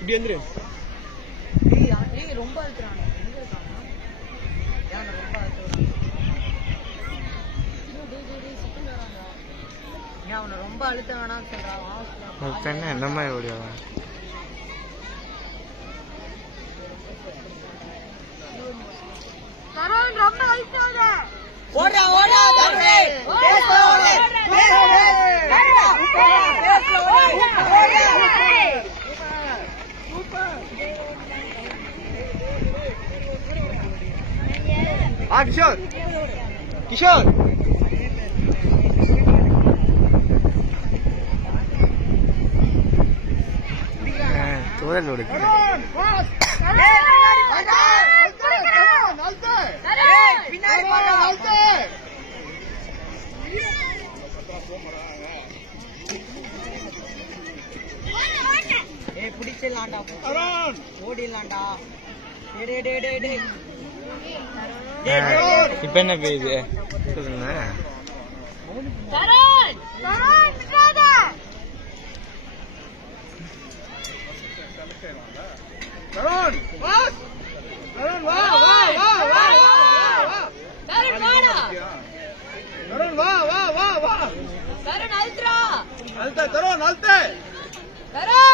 இப்படி வந்துரு. ரொம்ப அழுத்துறாங்க. அவனை ரொம்ப அழுத்த வேணாம்னு சொல்றான். என்ன மாதிரி ஓடியா ரொம்ப அழுத்தாத. ஓடா ஓடா கிஷோர் கிஷோர் தூரல் ஓடுது. பிடிச்சிடலாம்டா ஓடிடலாம்டா. இப்ப என்ன பெய்யுது? தருண்